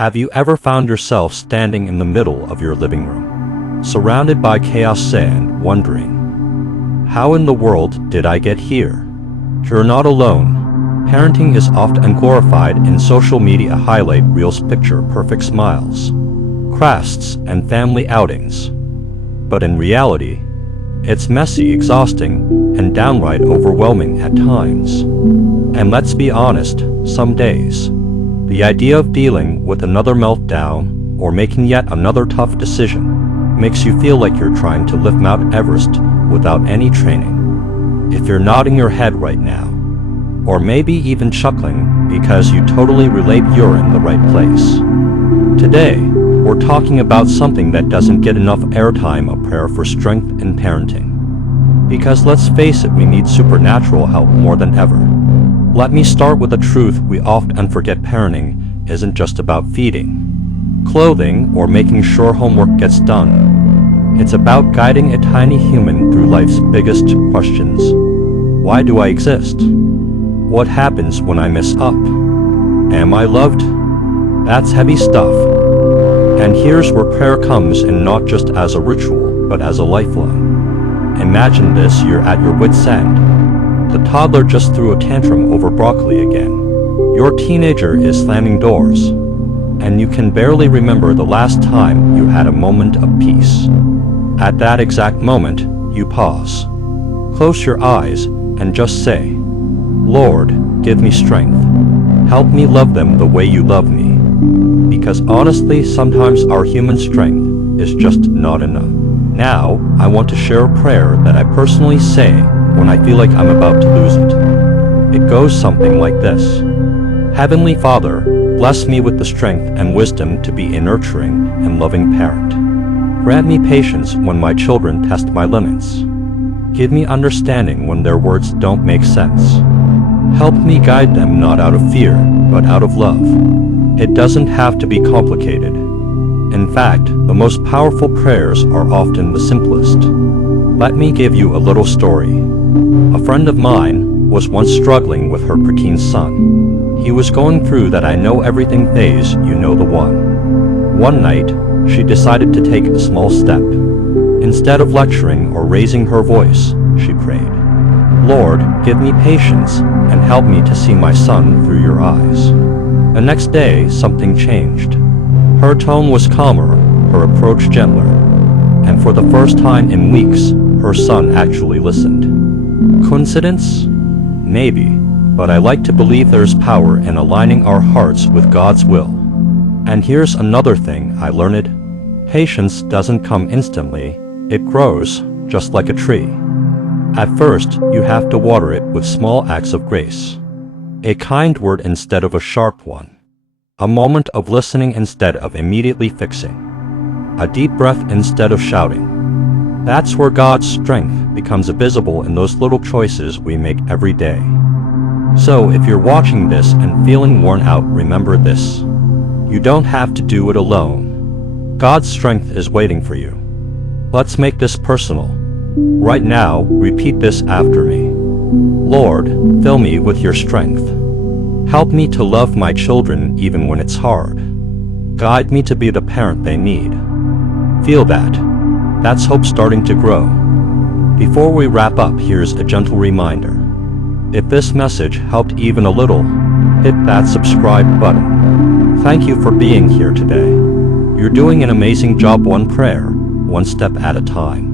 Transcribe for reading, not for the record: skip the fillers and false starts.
Have you ever found yourself standing in the middle of your living room, surrounded by chaos and wondering, how in the world did I get here? You're not alone. Parenting is often glorified in social media highlight reels, picture perfect smiles, crafts, and family outings. But in reality, it's messy, exhausting, and downright overwhelming at times. And let's be honest, some days, the idea of dealing with another meltdown or making yet another tough decision makes you feel like you're trying to lift Mount Everest without any training. If you're nodding your head right now, or maybe even chuckling because you totally relate, you're in the right place. Today, we're talking about something that doesn't get enough airtime: a prayer for strength in parenting. Because let's face it, we need supernatural help more than ever. Let me start with a truth we often forget: parenting isn't just about feeding, clothing, or making sure homework gets done. It's about guiding a tiny human through life's biggest questions. Why do I exist? What happens when I mess up? Am I loved? That's heavy stuff. And here's where prayer comes in, not just as a ritual, but as a lifeline. Imagine this: you're at your wit's end. The toddler just threw a tantrum over broccoli again. Your teenager is slamming doors, and you can barely remember the last time you had a moment of peace. At that exact moment, you pause, close your eyes, and just say, "Lord, give me strength. Help me love them the way you love me." Because honestly, sometimes our human strength is just not enough. Now, I want to share a prayer that I personally say when I feel like I'm about to lose it. It goes something like this: Heavenly Father, bless me with the strength and wisdom to be a nurturing and loving parent. Grant me patience when my children test my limits. Give me understanding when their words don't make sense. Help me guide them not out of fear, but out of love. It doesn't have to be complicated. In fact, the most powerful prayers are often the simplest. Let me give you a little story. A friend of mine was once struggling with her preteen son. He was going through that "I know everything" phase, you know the one. One night, she decided to take a small step. Instead of lecturing or raising her voice, she prayed, "Lord, give me patience and help me to see my son through your eyes." The next day, something changed. Her tone was calmer, her approach gentler, and for the first time in weeks, her son actually listened. Coincidence? Maybe, but I like to believe there's power in aligning our hearts with God's will. And here's another thing I learned: patience doesn't come instantly, it grows, just like a tree. At first, you have to water it with small acts of grace. A kind word instead of a sharp one. A moment of listening instead of immediately fixing. A deep breath instead of shouting. That's where God's strength becomes visible, in those little choices we make every day. So if you're watching this and feeling worn out, remember this: you don't have to do it alone. God's strength is waiting for you. Let's make this personal. Right now, repeat this after me. Lord, fill me with your strength. Help me to love my children even when it's hard. Guide me to be the parent they need. Feel that? That's hope starting to grow. Before we wrap up, here's a gentle reminder. If this message helped even a little, hit that subscribe button. Thank you for being here today. You're doing an amazing job, one prayer, one step at a time.